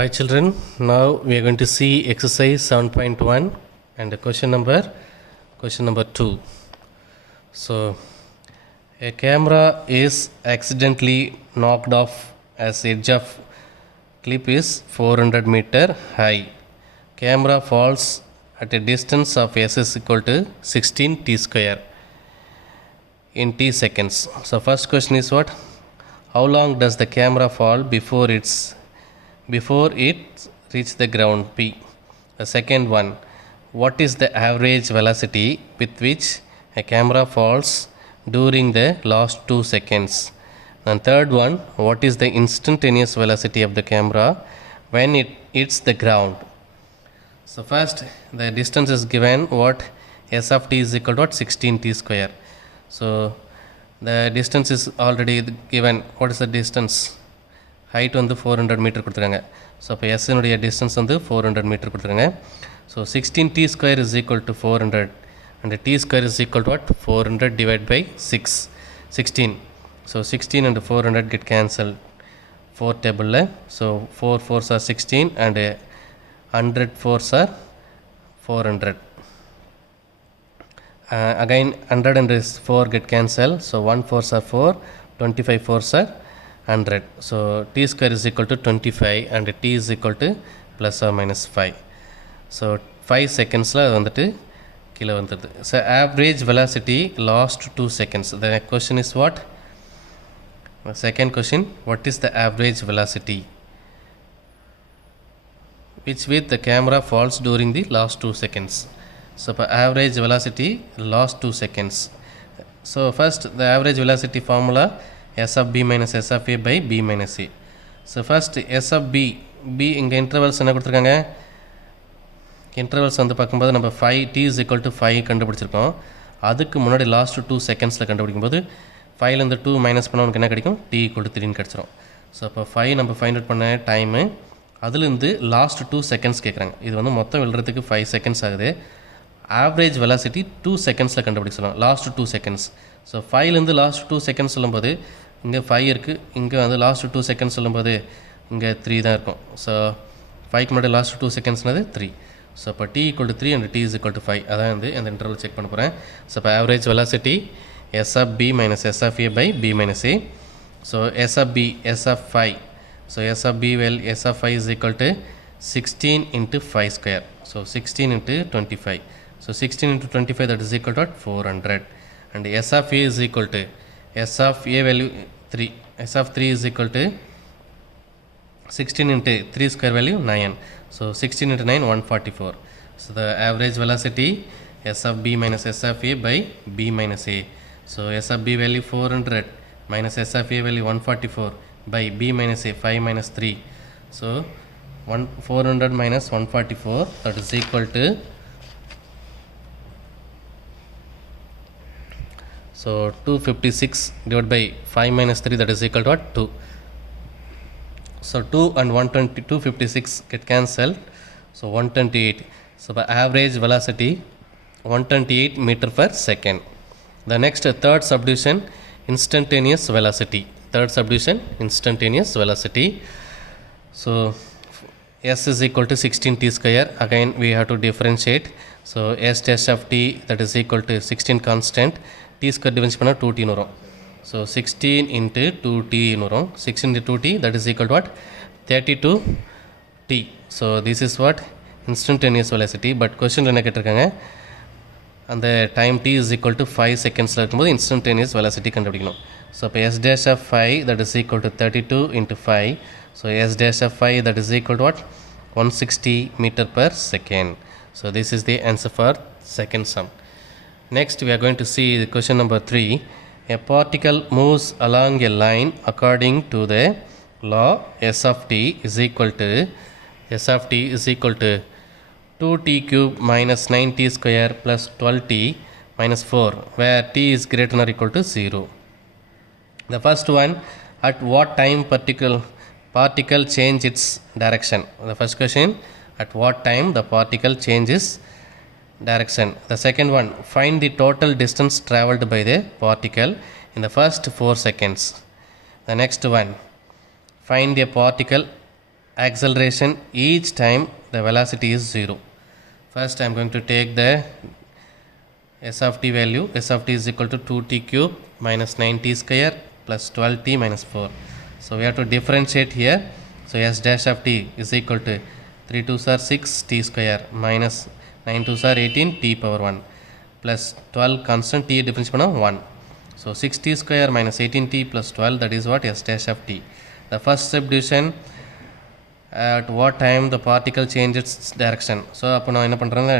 Hi children, now we are going to see exercise 7.1 and question number 2. So a camera is accidentally knocked off as edge of cliff is 400 meter high. Camera falls at a distance of s is equal to 16 t square in t seconds. So first question is what? How long does the camera fall before it reach the ground P? The second one, what is the average velocity with which a camera falls during the last 2 seconds? And third one, what is the instantaneous velocity of the camera when it hits the ground? So first, the distance is given, what? S of t is equal to what? 16t square. So the distance is already given. What is the distance? Height வந்து 400 metre கொடுத்துருக்காங்க. So அப்போ எஸ்னுடைய distance வந்து 400 metre கொடுத்துருக்காங்க. So 16t square is equal to 400 and t square is equal to what? 400 divide by 16. So 16 and 400 get cancelled 4 டேபிளில். So 4 4s are 16 and 100 4s are 400. Again 100 and 4 get cancelled. So 1 4s are 4, 25 4s are 100. So t square is equal to 25 and t is equal to plus or minus 5. So 5 secondsல வந்துட்டு கீழே வந்துடுது. So average velocity last 2 seconds. The question is what? The second question, what is the average velocity which with the camera falls during the last 2 seconds? So average velocity last 2 seconds. So first the average velocity formula S of b minus S of a by b minus a. So first S of b இங்கே intervals என்ன கொடுத்துருக்காங்க? Intervals வந்து பார்க்கும்போது நம்ம 5 t is equal to 5 கண்டுபிடிச்சிருக்கோம். அதுக்கு முன்னாடி last 2 செகண்ட்ஸில் கண்டுபிடிக்கும்போது 5லேருந்து 2 மைனஸ் பண்ண உனக்கு என்ன கிடைக்கும்? t equal to 3 கிடச்சிரும். ஸோ அப்போ 5 நம்ம ஃபைண்ட் அவுட் பண்ண டைமு, அதுலேருந்து லாஸ்ட் 2 செகண்ட்ஸ் கேட்குறாங்க. இது வந்து மொத்தம் எழுதுறதுக்கு 5 செகண்ட்ஸ் ஆகுது. ஆவரேஜ் வெலாசிட்டி 2 செகண்ட்ஸில் கண்டுபிடிச்சலாம், லாஸ்ட் 2 செகண்ட்ஸ். ஸோ 5லேருந்து லாஸ்ட் 2 செகண்ட்ஸ் சொல்லும்போது இங்கே 5 இருக்குது, இங்கே வந்து லாஸ்ட் 2 செகண்ட்ஸ் சொல்லும்போது இங்கே 3 தான் இருக்கும். ஸோ 5க்கு முன்னாடி லாஸ்ட் 2 செகண்ட்ஸ்னது 3. ஸோ இப்போ t equal to 3 and t is equal to 5. அதான் வந்து அந்த இன்டர்வல் செக் பண்ண போகிறேன். ஸோ இப்போ average velocity S of b minus S of a by b minus a. So S of b, S of 5. So S of b well S of 5 is equal to 16 into 5 square. So 16 into 25. So 16 into 25, that is equal to 400. And S of a is equal to, S of a value 3. S of 3 is equal to 16 into 3 square value 9. So 16 into 9, 144. So the average velocity S of b minus S of a by b minus a. So S of b value 400 minus S of a value 144 by b minus a 5 minus 3. So 400 minus 144, that is equal to, so 256 divided by 5 minus 3, that is equal to what? 2. So 2 and 120, 256 get cancelled. So 128. So the average velocity 128 meter per second. The next third subdivision, instantaneous velocity. Third subdivision, instantaneous velocity. So S is equal to 16t square. Again we have to differentiate. So S dash of t, that is equal to 16 constant. t square division பண்ணா 2t வரும். So 16 into 2t வரும். 16 into 2t, that is equal to what? 32t. So this is what? Instantaneous velocity. But question என்ன கேட்டிருக்காங்க? அந்த time t is equal to 5 செகண்ட்ஸில் இருக்கும்போது instantaneous velocity கண்டுபிடிக்கணும். So இப்போ S dash of 5, that is equal to 32 into 5. So S dash of 5, that is equal to what? 160 meter per second. So this is the answer for second sum. Next we are going to see the question number 3. A particle moves along a line according to the law S of t is equal to 2t cube minus 9t square plus 12t minus 4, where t is greater than or equal to 0. The first one, at what time particle change its direction? The first question, at what time the particle changes direction. The second one, find the total distance traveled by the particle in the first 4 seconds. The next one, find a particle acceleration each time the velocity is 0. First I am going to take the s of t value. S of t is equal to 2t cube minus 9t square plus 12t minus 4. So we have to differentiate here. So s dash of t is equal to 3 2s are 6 t square minus 9 2s are 18 t power 1 plus 12 constant t difference panna 1. So 6t square minus 18t plus 12, that is what s dash of t. The first subdivision, at what time the particle changes its direction. So appo na enna pandranga,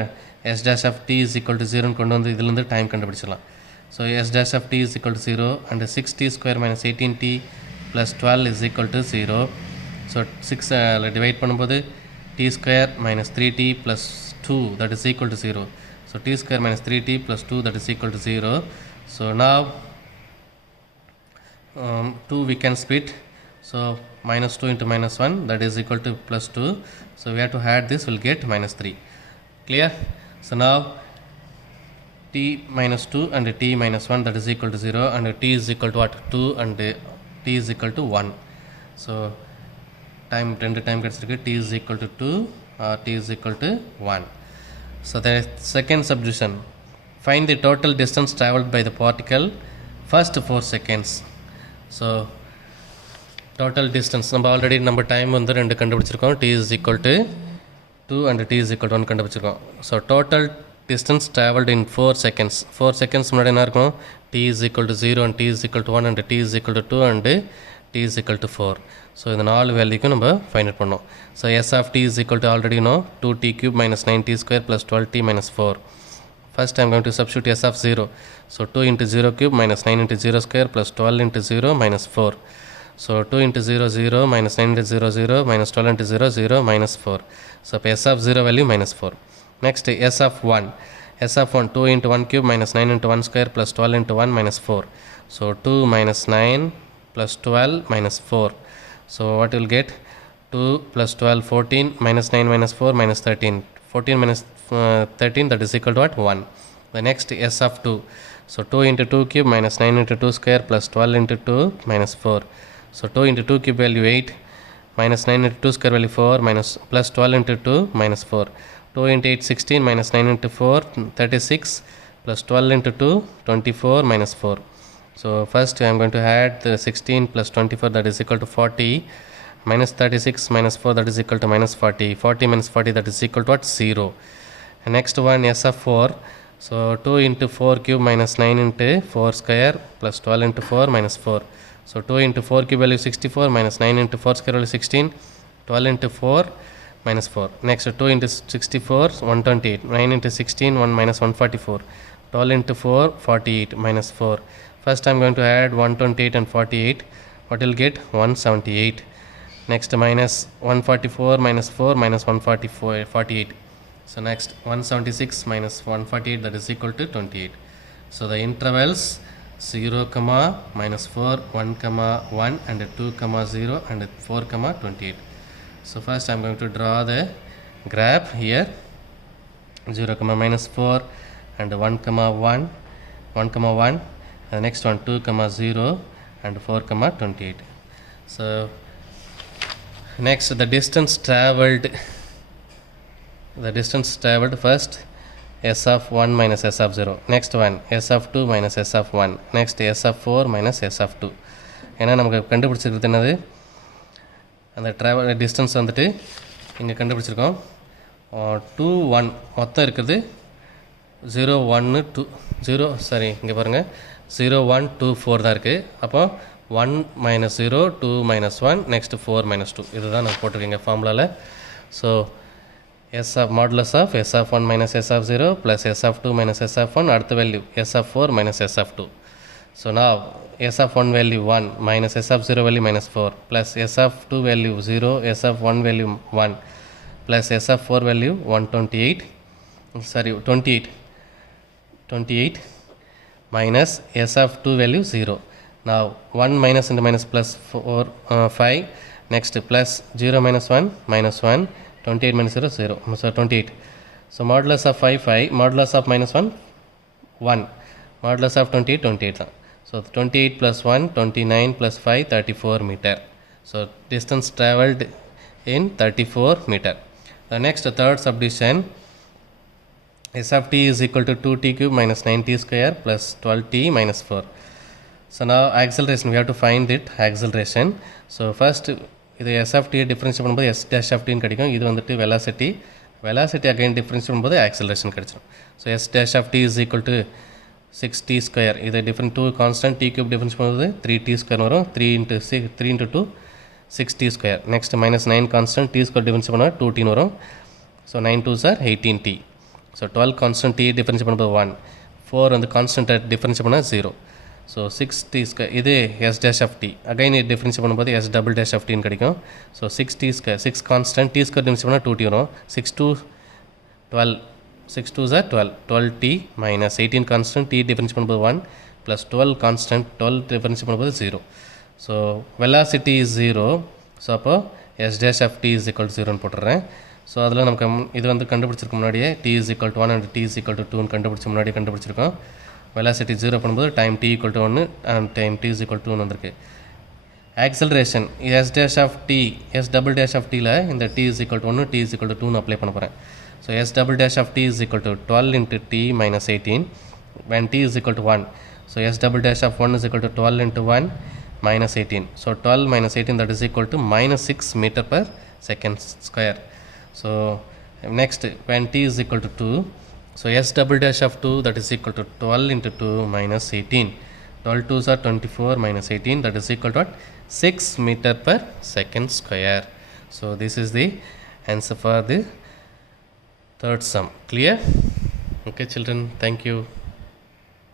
s dash of t is equal to 0 nu kondu vandu idhilundu time kandupidichalam. So s dash of t is equal to 0 and 6t square minus 18t plus 12 is equal to 0. So 6 divide பண்ணும்போது t square minus 3t plus 2, that is equal to 0. So t square minus 3t plus 2, that is equal to 0. So now 2 we can split. So minus 2 into minus 1, that is equal to plus 2. So we have to add this, will get minus 3. Clear? So now t minus 2 and t minus 1, that is equal to 0, and t is equal to what? 2 and t is equal to 1. So time 2 time gets t is equal to 2 or t is equal to 1. So the second subdivision, find the total distance traveled by the particle first 4 seconds. So total distance நம்ம already நம்ம time வந்து 2 கண்டுபிடிச்சிருக்கோம். t is equal to 2 and t is equal to 1 கண்டுபிடிச்சிருக்கோம். So total distance traveled in 4 seconds. 4 seconds முன்னாடி என்ன இருக்கும்? t is equal to 0 and t is equal to 1 and t is equal to 2 and t is equal to 4. So இந்த 4 வேல்யூக்கும் நம்ம find out பண்ணோம். So s of t is equal to already know 2t cube minus 9t square plus 12t minus 4. First I am going to substitute s of 0. So 2 into 0 cube minus 9 into 0 square plus 12 into 0 minus 4. So 2 into 0 0 minus 9 into 0 0 minus 12 into 0 0 minus 4. So s of 0 value minus 4. Next s of 1. S of 1, 2 into 1 cube minus 9 into 1 square plus 12 into 1 minus 4. So 2 minus 9 plus 12 minus 4. So what you will get? 2 plus 12 14 minus 9 minus 4 minus 13. 14 minus 13, that is equal to what? 1. The next s of 2. So 2 into 2 cube minus 9 into 2 square plus 12 into 2 minus 4. So 2 into 2 cube value 8 minus 9 into 2 square value 4 minus plus 12 into 2 minus 4. 2 into 8 16 minus 9 into 4 36 plus 12 into 2 24 minus 4. So first I am going to add the 16 plus 24, that is equal to 40 minus 36 minus 4, that is equal to minus 40. 40 minus 40, that is equal to what? 0. And next one s of 4. So 2 into 4 cube minus 9 into 4 square plus 12 into 4 minus 4. So 2 into 4 cube value 64 minus 9 into 4 square value 16, 12 into 4 minus 4. Next 2 into 64 128, 9 into 16 1 minus 144, 12 into 4 48 minus 4. First I am going to add 128 and 48. What will get? 178. Next minus 144 minus 4 minus 144 48. So next 176 minus 148, that is equal to 28. So the intervals 0 comma minus 4 1 comma 1 and 2 comma 0 and 4 comma 28. So first I am going to draw the graph here. 0 comma minus 4 and 1 comma 1 1 comma 1. The next one 2 comma 0 and 4 comma 28. So next the distance traveled first s of 1 minus s of 0. Next one s of 2 minus s of 1. Next s of 4 minus s of 2. ஏன்னா நமக்கு கண்டுபிடிச்சிருக்கிறது என்னது? அந்த travel distance வந்துட்டு இங்கே கண்டுபிடிச்சிருக்கோம். 2 1 மொத்தம் இருக்குது 0 1 2 0 சரி இங்கே பாருங்கள் 0 1 2 4 தான் இருக்குது. அப்போ 1 minus 0 2 minus 1 next 4 minus 2 இதுதான் நான் போட்டிருக்கேங்க ஃபார்முலாவில். So s of modulus of s of 1 minus s of 0 plus s of 2 minus s of 1 அடுத்த value s of 4 minus s of 2. So now s of 1 value 1 minus s of 0 value minus 4 plus s of 2 value 0 s of 1 value 1 plus s of 4 value 28 minus s of 2 value 0. Now 1 minus into minus plus 4 5. Next plus 0 minus 1 minus 1. 28 minus 0 0. So 28. So modulus of 5 5. Modulus of minus 1 1. Modulus of 28 28 தான். So 28 plus 1 29 plus 5 34 meter. So distance travelled in 34 meter. The next third subdivision, s of t is equal to 2t cube minus 9t square plus 12t minus 4. So now acceleration, we have to find it acceleration. So first இது s of t differentiate பண்ணும்போது s dash of t ன்னு கிடைக்கும். இது வந்துட்டு velocity again differentiate பண்ணும்போது acceleration கிடைச்சிடும். So s dash of t is equal to 6t square. இது different 2 constant t cube difference பண்ணும்போது 3t square வரும். 3 into 2 6t square. Next minus 9 constant t square difference பண்ணால் 2t வரும். So 9 2s are 18t. So 12 constant t difference பண்ணும்போது 1. 4 வந்து constant difference பண்ணால் 0. So 6t square. இது s dash of t. Again it difference பண்ணும்போது s double dash of t ன்னு கிடைக்கும். So 6t square. 6 constant t square difference பண்ணால் 2t வரும். 6 2 12. 6 2s are 12. 12t minus 18 constant t difference பண்ணும்போது 1 plus 12 constant 12 difference பண்ணும்போது 0. So velocity is 0. So அப்போ s dash of t is equal to 0 ன்னு போட்டுறேன். So அதில் நமக்கு இது வந்து கண்டுபிடிச்சிருக்க முன்னாடியே t is equal to 1 and t is equal to 2 கண்டுபிடிச்ச முன்னாடியே கண்டுபிடிச்சிருக்கோம். velocity 0 பண்ணும்போது time t equal to 1 and time t is equal to 2 வந்திருக்கு. acceleration s dash of t, s double dash of t ல இந்த t is equal to 1 t is equal to 2 apply பண்ண போகிறேன். So s double dash of t is equal to 12 into t minus 18 when t is equal to 1. So s double dash of 1 is equal to 12 into 1 minus 18. So 12 minus 18, that is equal to minus 6 meter per second square. So next when t is equal to 2, so s double dash of 2, that is equal to 12 into 2 minus 18. 12 2s are 24 minus 18, that is equal to what? 6 meter per second square. So this is the answer for the third sum. Clear? Okay children, thank you.